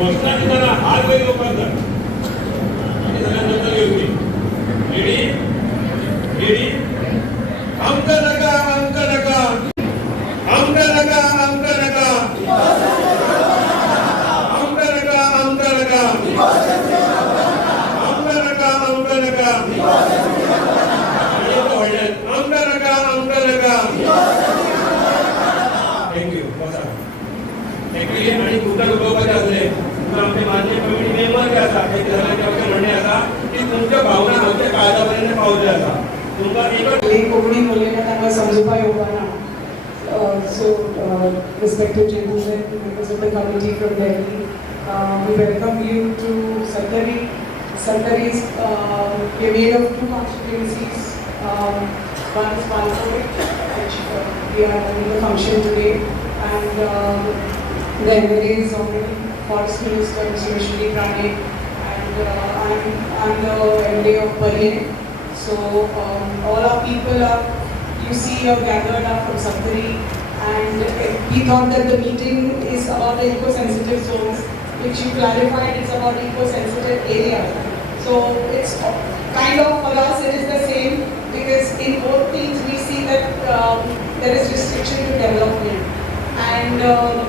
घोषणा देताना हात वर लोकांचा आणि सगळ्यांना योग्य रेडी रेडी अंक नका अंक नका अंक नका अंक नका अंक नका अंक नका अंक नका अंक नका अंक नका अंक नका थँक्यू बसा ऍक्च्युली आणि तुमच्या लोकांचे असले आमचे मान्य कमिटी मेंबर जे आसा ते सगळ्यांचे म्हणणे आसा की तुमच्या भावना आमच्या काळजापर्यंत पावल्या आसा तुमकां एक कोंकणी उलयता तांकां समजुपा येवपाना so respected gentlemen, members of the committee from Delhi, we welcome you to Santari. Santari is made of two constituencies. One is Malpur, which we are having the function today, and the MLA is Honorable Forest Minister Mr. Vishnu Prane, and I'm the MLA of Parle. So all our people are, you see, are gathered up from Santari, and we thought that the meeting is about the eco-sensitive zones, which you clarified it's about eco-sensitive areas. So it's kind of, for us it is the same, because in both things we see that there is restriction to development. And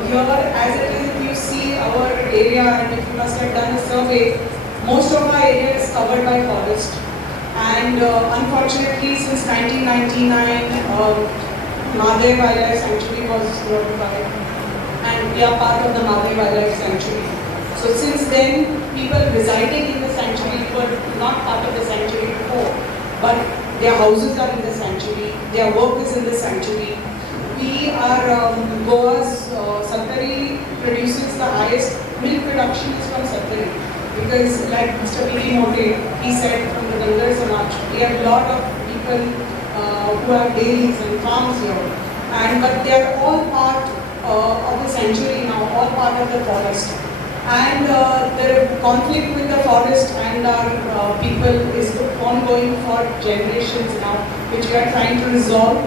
here, as it is, if you see our area, and if you must have done a survey, most of our area is covered by forest. And unfortunately, since 1999, Mahadev Wildlife Sanctuary was notified, and we are part of the Mahadev Wildlife Sanctuary. So since then, people residing in the sanctuary were not part of the sanctuary before, but their houses are in the sanctuary, their work is in the sanctuary. We are Goa's Santari produces the highest milk production is from Santari, because like Mr. P.D. Mote, he said from the Dangar Samaj, we have a lot of people who have dairies and farms here, but they are all part of the sanctuary now, all part of the forest. And the conflict with the forest and our people is ongoing for generations now, which we are trying to resolve.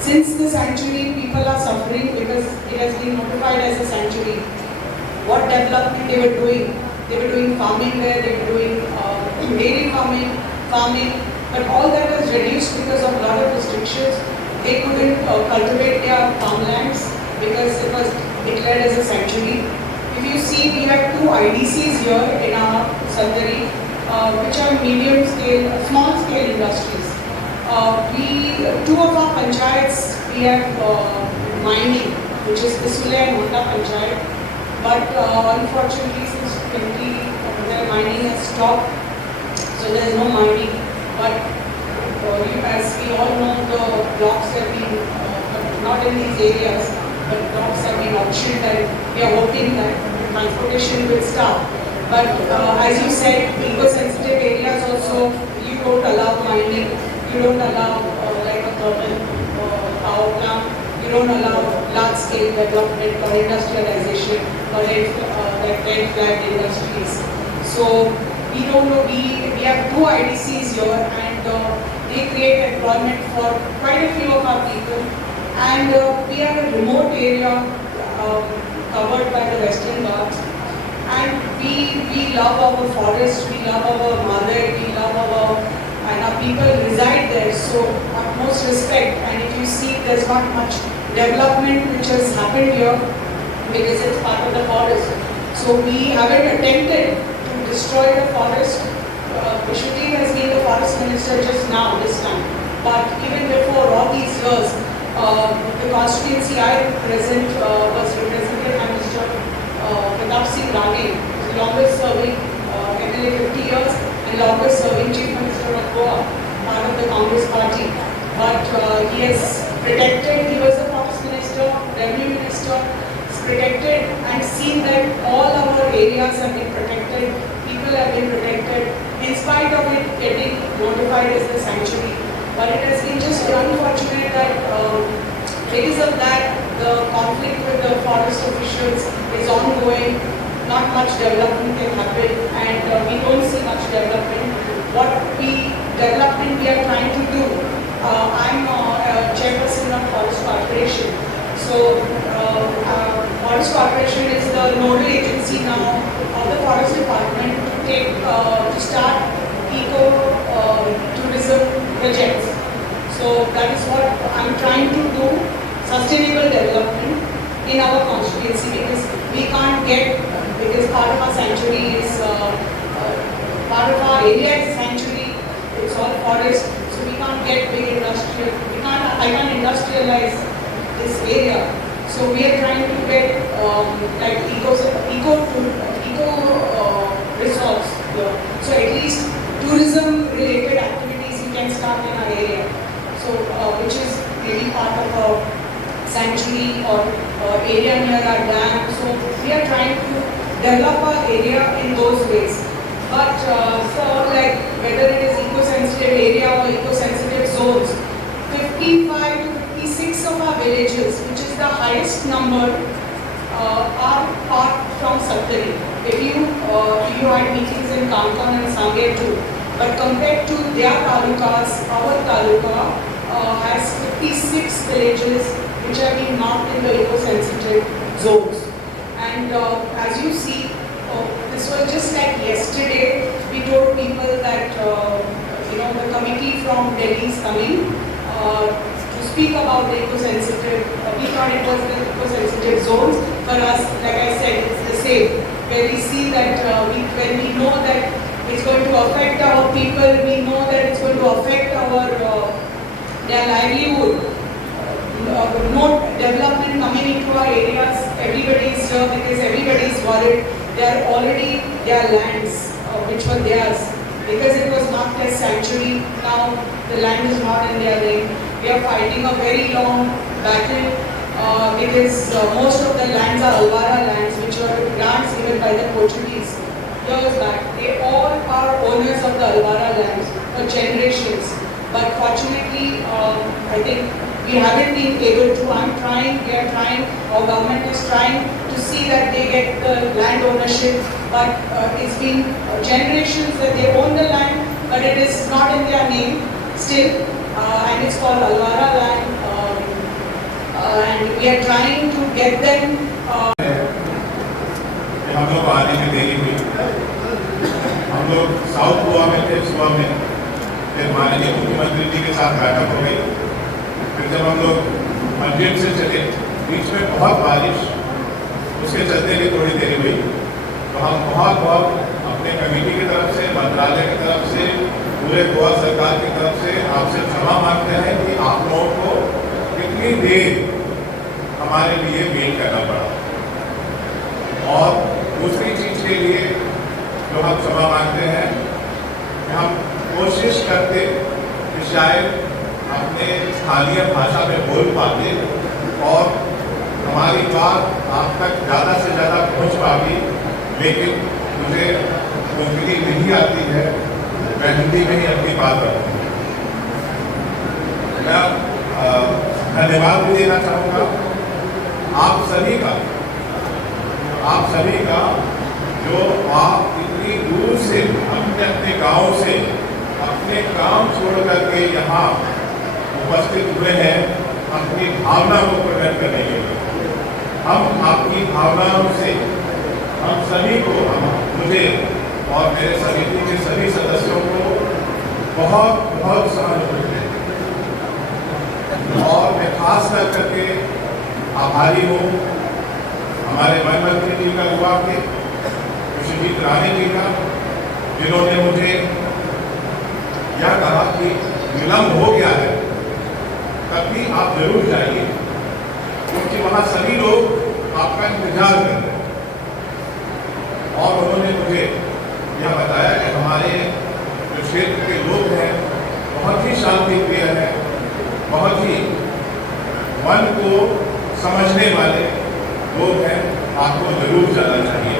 Since the sanctuary, people are suffering because it has been notified as a sanctuary. What development they were doing? They were doing farming there, they were doing dairy farming, but all that was reduced because of a lot of restrictions. They couldn't cultivate their farmlands because it was declared as a sanctuary. If you see, we have two IDCs here in our Santari, which are medium scale, small scale industries. Two of our panchayats, we have mining, which is Isule and Honda Panchayat, but unfortunately since 20, their mining has stopped, so there is no mining. But as we all know, the blocks have been, not in these areas, but blocks have been auctioned, and we are hoping that transportation will start. But as you said, eco-sensitive areas also, you don't allow mining, you don't allow like a thermal power plant, you don't allow large-scale development or industrialization or like red flag industries. So we don't know, we have two IDCs here, and they create employment for quite a few of our people. And we are a remote area covered by the Western Ghats, and we love our forest, we love our mother, we love and our people reside there, so utmost respect. And if you see, there's not much development which has happened here because it's part of the forest. So we haven't attempted to destroy the forest. Vishnu has been the forest minister just now, this time, but even before all these years, the constituency I represent was represented by Mr. Pratap Singh Rane, the longest serving MLA 50 years and longest serving Chief Minister of Goa, part of the Congress party. But he has protected, he was the Forest Minister, Revenue Minister, protected and seen that all our areas have been protected, people have been protected, in spite of it getting notified as a sanctuary. But it has been just unfortunate that because of that, the conflict with the forest officials is ongoing. Not much development can happen, and we don't see much development. What development we are trying to do, I'm a chairperson of Forest Corporation. So, Forest Corporation is the nodal agency policy now of the Forest Department to take to start eco tourism projects. So that is what I'm trying to do, sustainable development in our constituency, because we can't get, because part of our sanctuary is part of our area is sanctuary, it's all forest, so we can't get big industrial, I can't industrialize this area. So we are trying to get like eco resorts here. So at least tourism related activities we can start in our area. So which is maybe part of a sanctuary or area near our dam. So we are trying to develop our area in those ways. But so like whether it is eco-sensitive area or eco-sensitive zones, 55 to 56 of our villages, which is the highest number, are part from Saptari. If you had meetings in Kankan and Sangir too, but compared to their talukas, our taluka has 56 villages which have been marked in the eco-sensitive zones. And as you see, this was just like yesterday, we told people that the committee from Delhi is coming to speak about the eco-sensitive, we thought it was the eco-sensitive zones. For us, like I said, it's the same, where we see that when we know that it's going to affect our people, we know that it's going to affect their livelihood, no development coming into our areas, everybody is here because everybody is worried. Their lands which were theirs, because it was marked as sanctuary, now the land is not in their name. We are fighting a very long battle because most of the lands are Alvara lands, which were grants given by the Portuguese years back. They all are owners of the Alvara lands for generations. But fortunately, I think we haven't been able to. We are trying, our government is trying to see that they get the land ownership, but it's been generations that they own the land, but it is not in their name still, and it's called Alvara land, and we are trying to get them. हम लोग आने में देरी हुई, हम लोग south Goa में थे सुबह में, फिर माननीय मुख्यमंत्री जी के साथ बैठक हो गई, फिर जब हम लोग मंदिर से चले, बीच में बहुत बारिश, उसके चलते भी थोड़ी देरी हुई, तो हम बहुत अपने कमेटी की तरफ से, मंत्रालय की तरफ से, पूरे गोवा सरकार की तरफ से आपसे क्षमा मांगते हैं कि आप लोगों को इतनी देर हमारे लिए वेट करना पड़ा। और दूसरी चीज के लिए जो हम क्षमा मांगते हैं कि हम कोशिश करते कि शायद अपने स्थानीय भाषा में बोल पाते और हमारी बात आप तक ज़्यादा से ज़्यादा पहुँच पाती, लेकिन मुझे कोंकणी नहीं आती है, मैं हिंदी में ही अपनी बात रखूँ। मैं धन्यवाद भी देना चाहूँगा आप सभी का जो आप इतनी दूर से अपने गांव से अपने काम छोड़ करके यहाँ उपस्थित हुए हैं अपनी भावना को प्रकट करने के लिए। हम आपकी भावनाओं से हम सभी को, मुझे और मेरे समिति के सभी सदस्यों को बहुत सहानुभूति है और मैं खास करके आभारी हूँ हमारे वन मंत्री जी का, युवा के सुजीत राणे जी का, जिन्होंने मुझे यह कहा कि विलम्ब हो गया है, तब भी आप जरूर जाइए, क्योंकि वहाँ सभी लोग आपका इंतजार कर रहे हैं। और उन्होंने मुझे यह बताया कि हमारे जो क्षेत्र के लोग हैं बहुत ही शांति प्रिय हैं, बहुत ही मन को समझने वाले लोग हैं, आपको जरूर जाना चाहिए।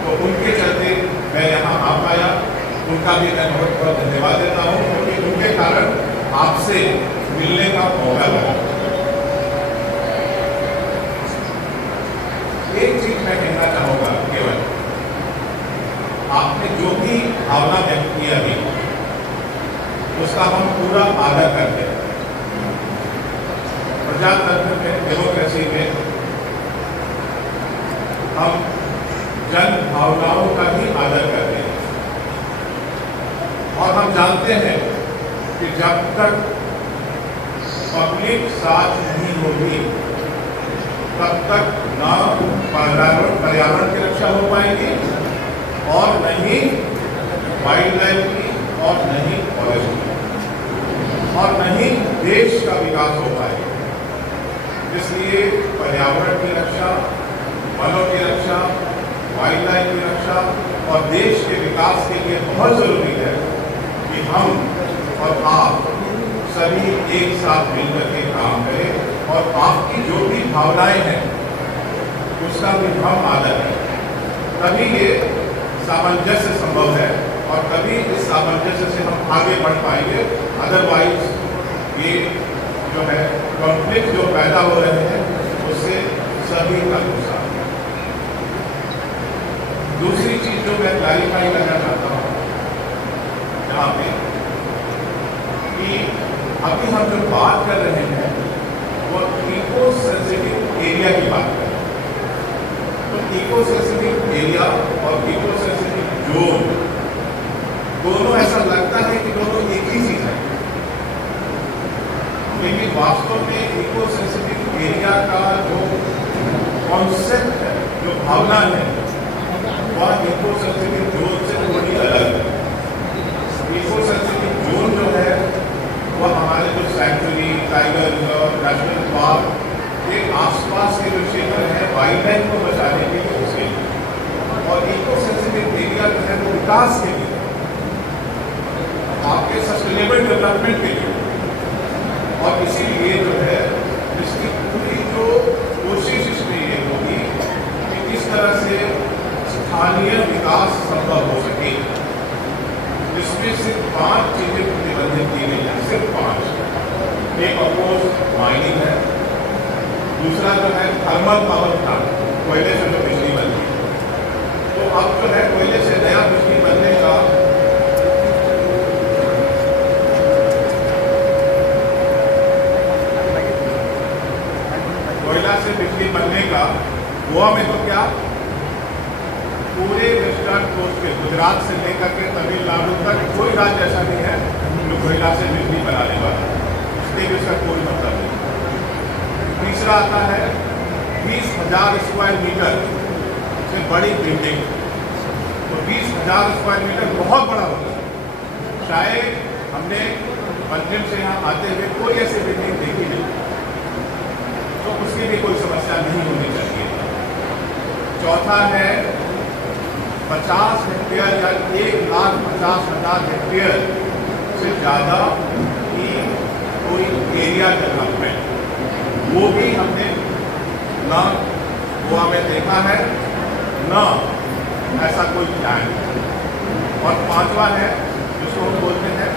तो उनके चलते मैं यहाँ आ पाया, उनका भी मैं बहुत धन्यवाद देता हूँ, क्योंकि उनके कारण आपसे मिलने का मौका लगा। एक चीज मैं कहना चाहूँगा, केवल आपने जो भी भावना व्यक्त की अभी, उसका हम पूरा आदर करते हैं। प्रजातंत्र में, डेमोक्रेसी में हम जन भावनाओं का ही आदर करते हैं। और हम जानते हैं कि जब तक पब्लिक साथ नहीं होगी तब तक न पर्यावरण की रक्षा हो पाएगी और न ही वाइल्ड लाइफ की और न ही फॉरेस्ट की और न ही देश का विकास हो पाएगा। इसलिए पर्यावरण की रक्षा, वनों की रक्षा, वाइल्ड लाइफ की रक्षा और देश के विकास के लिए बहुत जरूरी है कि हम और आप सभी एक साथ मिलकर के काम करें और आपकी जो भी भावनाएं हैं उसका भी हम आदर करें। तभी ये सामंजस्य संभव है और तभी इस सामंजस्य से हम आगे बढ़ पाएंगे। अदरवाइज ये जो है कॉन्फ्लिक्ट जो पैदा हो रहे हैं उससे सभी का नुकसान है। दूसरी चीज जो मैं क्लैरिफाई करना चाहता हूँ यहाँ पे कि अभी हम जो बात कर रहे हैं वो इको सेंसिटिव एरिया की बात कर रहे हैं। तो इको सेंसिटिव एरिया और इको सेंसिटिव जोन दोनों ऐसा लगता है कि दोनों एक ही चीज है, लेकिन वास्तव में इको सेंसिटिव एरिया का जो कॉन्सेप्ट है, जो भावना है, वह इको सेंसिटिव जोन से थोड़ी अलग है। इको सेंसिटिव जोन जो है वह हमारे जो sanctuary, tiger reserve, national park के आसपास के जो क्षेत्र है वाइल्ड लाइफ को बचाने के लिए उसके लिए, और इको सेंसिटिव एरिया जो है वो विकास के लिए, आपके सस्टेनेबल डेवलपमेंट के लिए। और इसीलिए जो है इसकी पूरी जो कोशिश इसमें ये होगी कि किस तरह से स्थानीय विकास संभव हो सके। इसमें सिर्फ 5 चीजें प्रतिबंधित की गई हैं, सिर्फ 5। एक ऑफकोर्स माइनिंग है, दूसरा जो है थर्मल पावर प्लांट, कोयले से जो बिजली बनती है। तो अब जो है कोयले से नया बिजली बनने का बिजली बनने का गोवा में तो क्या पूरे वेस्टर्न कोस्ट के गुजरात से लेकर के तमिलनाडु तक कोई राज्य ऐसा नहीं है जो कोयला से बिजली बनाने वाला, इसलिए भी इसका कोई मतलब नहीं। तीसरा आता है 20,000 स्क्वायर मीटर से बड़ी बिल्डिंग। तो 20,000 स्क्वायर मीटर बहुत बड़ा होता है। शायद हमने पंजिम से यहाँ आते हुए कोई ऐसी बिल्डिंग देखी नहीं, तो उसकी भी कोई समस्या नहीं होनी चाहिए। चौथा है 50 हेक्टेयर या 1,50,000 हेक्टेयर से ज़्यादा की कोई एरिया डेवलपमेंट, वो भी हमने न गोवा में देखा है न ऐसा कोई प्लान। और पांचवा है जिसको हम बोलते हैं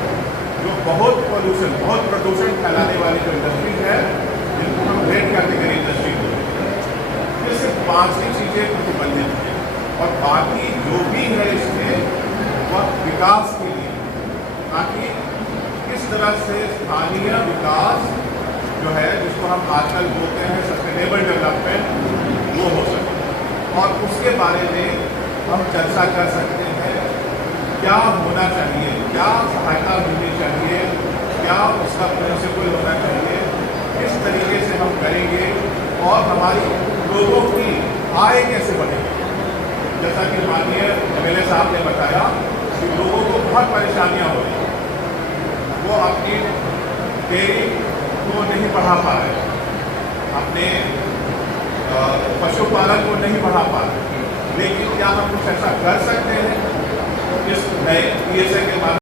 जो बहुत प्रदूषण फैलाने वाली जो इंडस्ट्री है, जिनको हम रेड कैटेगरी इंडस्ट्री बोलते हैं। ये सिर्फ 5 ही चीज़ें प्रतिबंधित हैं और बाकी जो भी है इसमें वह विकास के लिए, ताकि किस तरह से स्थानीय विकास जो है जिसको हम आजकल बोलते हैं सस्टेनेबल डेवलपमेंट, वो हो सके। और उसके बारे में हम चर्चा कर सकते हैं क्या होना चाहिए, क्या सहायता मिलनी चाहिए, क्या उसका प्रिंसिपल होना चाहिए, किस तरीके से हम करेंगे और हमारी लोगों की आय कैसे बढ़ेगी। जैसा कि माननीय MLA साहब ने बताया कि लोगों को बहुत परेशानियां हो रही हैं, वो अपनी डेयरी को नहीं बढ़ा पा रहे, अपने पशुपालन को नहीं बढ़ा पा रहे। लेकिन क्या हम कुछ ऐसा कर सकते हैं इस नए PSA के माध्यम